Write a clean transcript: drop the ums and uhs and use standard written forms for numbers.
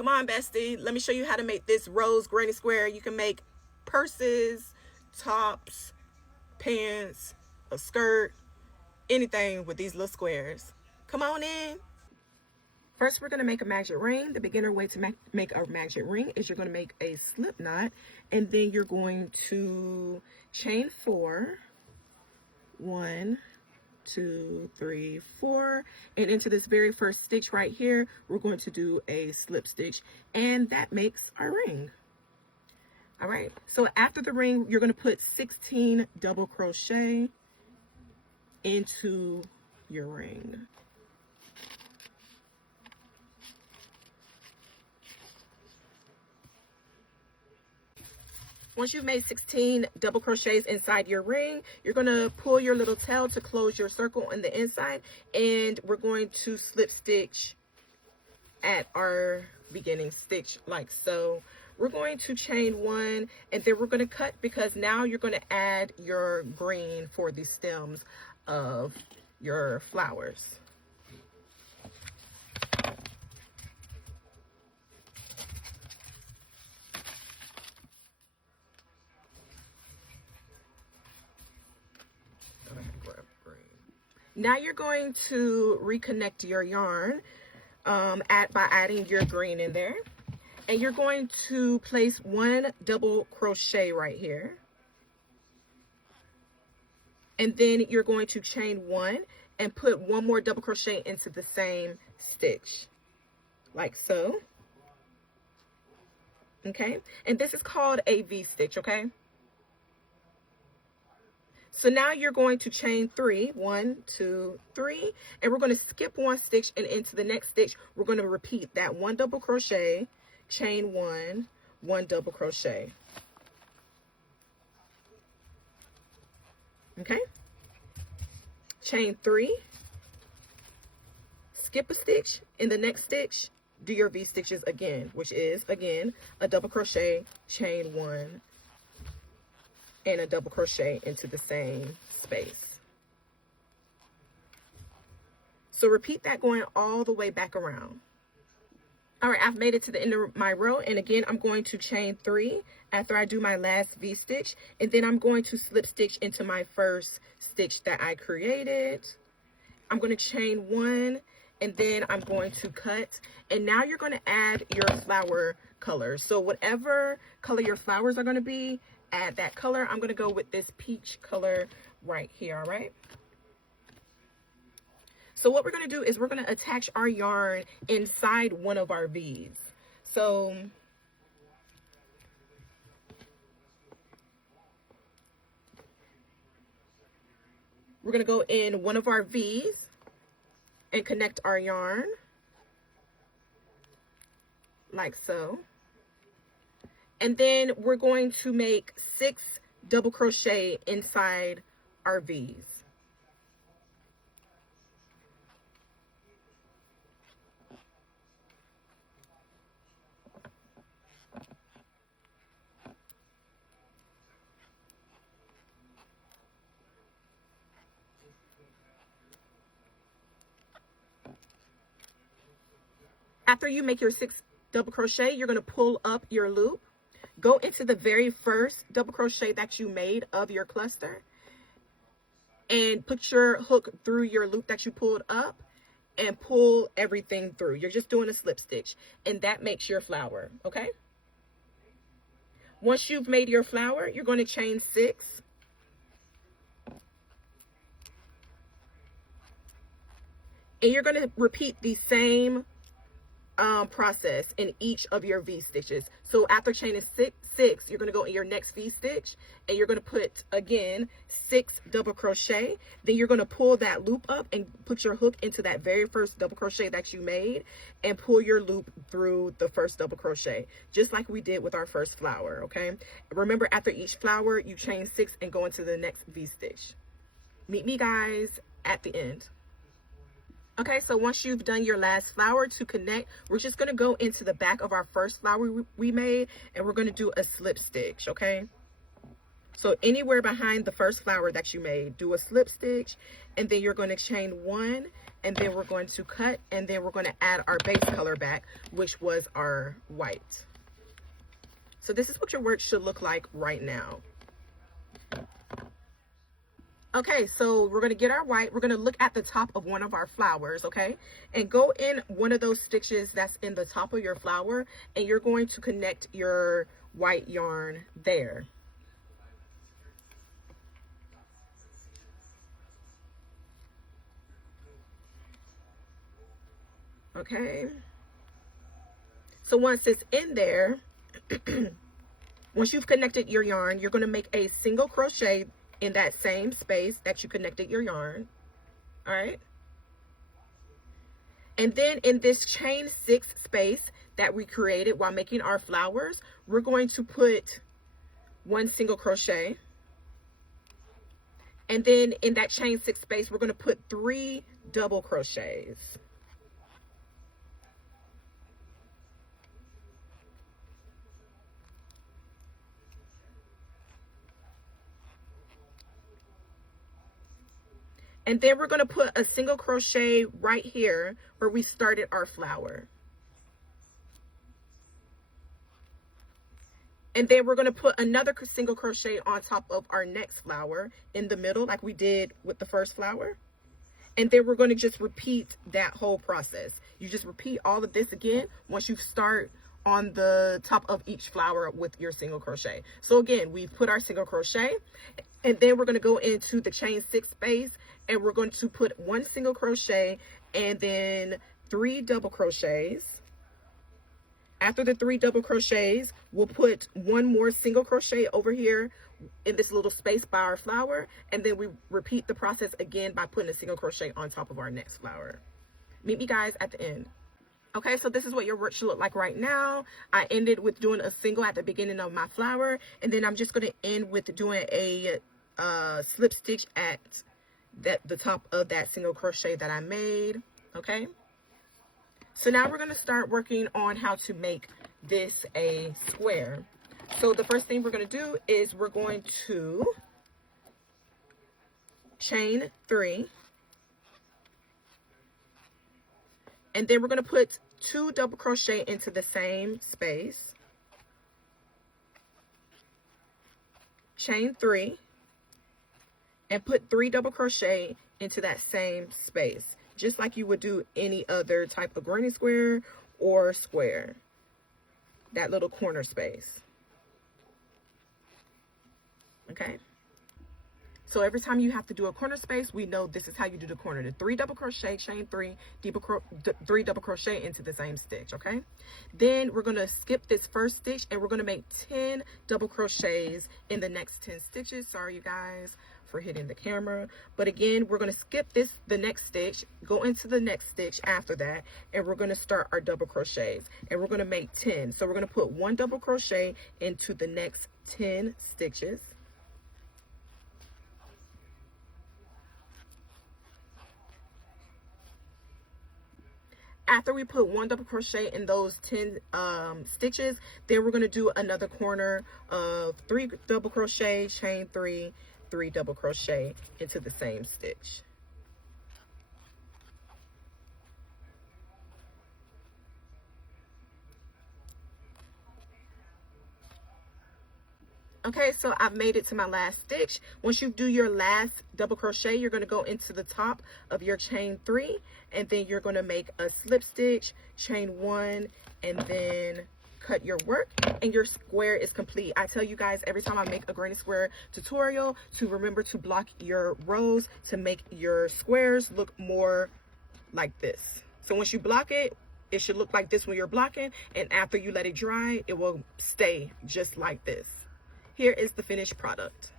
Come on, bestie. Let me show you how to make this rose granny square. You can make purses, tops, pants, a skirt, anything with these little squares. Come on in. First, we're going to make a magic ring. The beginner way to make a magic ring is you're going to make a slip knot, and then you're going to chain 4. 1, 2, 3, 4, and into this very first stitch right here, we're going to do a slip stitch, and that makes our ring. All right, so after the ring, you're going to put 16 double crochet into your ring. Once you've made 16 double crochets inside your ring, you're going to pull your little tail to close your circle on the inside, and we're going to slip stitch at our beginning stitch like so. We're going to chain 1, and then we're going to cut, because now you're going to add your green for the stems of your flowers. Now you're going to reconnect your yarn by adding your green in there. And you're going to place 1 double crochet right here. And then you're going to chain 1 and put 1 more double crochet into the same stitch, like so. Okay, and this is called a V-stitch, okay? So now you're going to chain 3, 1, 2, 3, and we're going to skip 1 stitch, and into the next stitch, we're going to repeat that 1 double crochet, chain 1, 1 double crochet. Okay? Chain 3, skip a stitch, in the next stitch, do your V stitches again, which is, again, a double crochet, chain 1, and a double crochet into the same space. So repeat that going all the way back around. All right, I've made it to the end of my row, and again, I'm going to chain 3 after I do my last V-stitch, and then I'm going to slip stitch into my first stitch that I created. I'm going to chain 1, and then I'm going to cut, and now you're going to add your flower colors. So whatever color your flowers are going to be, add that color. I'm going to go with this peach color right here, all right? So what we're going to do is we're going to attach our yarn inside one of our V's. So we're going to go in one of our V's and connect our yarn like so. And then we're going to make 6 double crochet inside our V's. After you make your 6 double crochet, you're going to pull up your loop. Go into the very first double crochet that you made of your cluster and put your hook through your loop that you pulled up and pull everything through. You're just doing a slip stitch, and that makes your flower, okay? Once you've made your flower, you're going to chain 6. And you're going to repeat the same process in each of your V stitches. So after chaining 6, you're going to go in your next V stitch, and you're going to put again 6 double crochet. Then you're going to pull that loop up and put your hook into that very first double crochet that you made, and pull your loop through the first double crochet, just like we did with our first flower. Okay, remember, after each flower you chain 6 and go into the next V stitch. Meet me, guys, at the end. Okay, so once you've done your last flower to connect, we're just going to go into the back of our first flower we made, and we're going to do a slip stitch, okay? So anywhere behind the first flower that you made, do a slip stitch, and then you're going to chain 1 and then we're going to cut, and then we're going to add our base color back, which was our white. So this is what your work should look like right now. Okay, so we're going to get our white. We're going to look at the top of one of our flowers, okay? And go in one of those stitches that's in the top of your flower, and you're going to connect your white yarn there. Okay. So once it's in there, once you've connected your yarn, you're going to make a single crochet in that same space that you connected your yarn. All right. And then in this chain 6 space that we created while making our flowers, we're going to put 1 single crochet. And then in that chain 6 space, we're going to put 3 double crochets. And then we're going to put a single crochet right here where we started our flower. And then we're going to put another single crochet on top of our next flower in the middle, like we did with the first flower. And then we're going to just repeat that whole process. You just repeat all of this again once you start on the top of each flower with your single crochet. So again, we've put our single crochet, and then we're going to go into the chain 6 space, and we're going to put 1 single crochet and then 3 double crochets. After the 3 double crochets, we'll put 1 more single crochet over here in this little space by our flower, and then we repeat the process again by putting a single crochet on top of our next flower. Meet me guys at the end. Okay, so this is what your work should look like right now. I ended with doing a single at the beginning of my flower, and then I'm just going to end with doing a slip stitch at the top of that single crochet that I made. Okay, so now we're going to start working on how to make this a square. So the first thing we're going to do is we're going to chain 3. And then we're going to put 2 double crochet into the same space. Chain 3. And put 3 double crochet into that same space, just like you would do any other type of granny square or square. That little corner space. Okay. So every time you have to do a corner space, we know this is how you do the corner. The 3 double crochet, chain 3, 3 double crochet into the same stitch, okay? Then we're going to skip this first stitch, and we're going to make 10 double crochets in the next 10 stitches. Sorry, you guys, for hitting the camera. But again, we're going to skip the next stitch, go into the next stitch after that, and we're going to start our double crochets. And we're going to make 10. So we're going to put 1 double crochet into the next 10 stitches. After we put 1 double crochet in those 10 stitches, then we're going to do another corner of 3 double crochet, chain 3, 3 double crochet into the same stitch. Okay, so I've made it to my last stitch. Once you do your last double crochet, you're going to go into the top of your chain 3, and then you're going to make a slip stitch, chain 1, and then cut your work, and your square is complete. I tell you guys every time I make a granny square tutorial to remember to block your rows to make your squares look more like this. So once you block it, it should look like this when you're blocking, and after you let it dry, it will stay just like this. Here is the finished product.